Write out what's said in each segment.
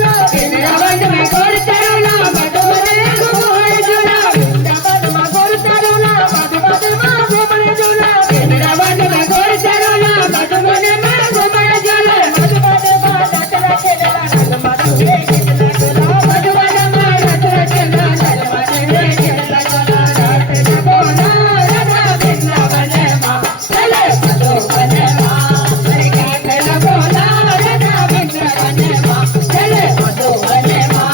वृंदावन में गोर चरोला मधुबन घूमने झूला वृंदावन में गोर चरोला मधुबन में घूमने झूला वृंदावन में गोर चरोला मधुबन में घूमने झूला मधुबन में नचला खेला मधुबन में खेला मधुबन में नचला खेला मधुबन में खेला रात जगोला राधा वृंदावन मां चले मधुबन मां हरे काकला बोला राधा वृंदावन मां चले मधुबन मां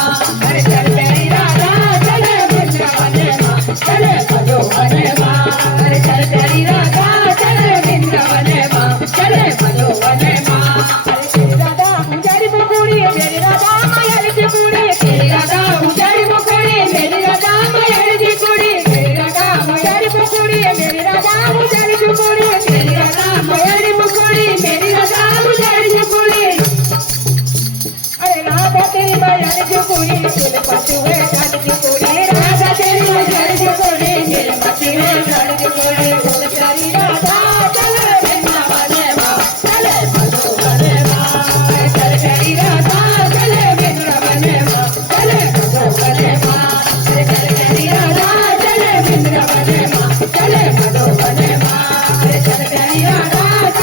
हरे चल तेरी राधा चले वृंदावन मां चले मधुबन मां हरे चल तेरी राधा चले वृंदावन मां चले मधुबन मां हरे तेरी राधा मुजारी मुकुड़ी मेरी राधा मायाली की कुड़ी तेरी राधा मुजारी मुकुड़ी मेरी राधा मायाली की कुड़ी तेरी राधा मुजारी मुकुड़ी मेरी राधा मुजारी की कुड़ी तेरी राधा मायाली मुकुड़ी मेरी राधा मुजारी की कुड़ी अरे राधा तेरी मायाली की कुड़ी तेरे पास हुए जान की कुड़ी राधा तेरी मायाली की कुड़ी तेरे पास हुए जान की कुड़ी बोल प्यारी राधा चले वृंदावन मां चले मधुबन मां चल प्यारी राधा चले वृंदावन मां चले मधुबन मां चल प्यारी राधा चले वृंदावन मां चले मधुबन मां चल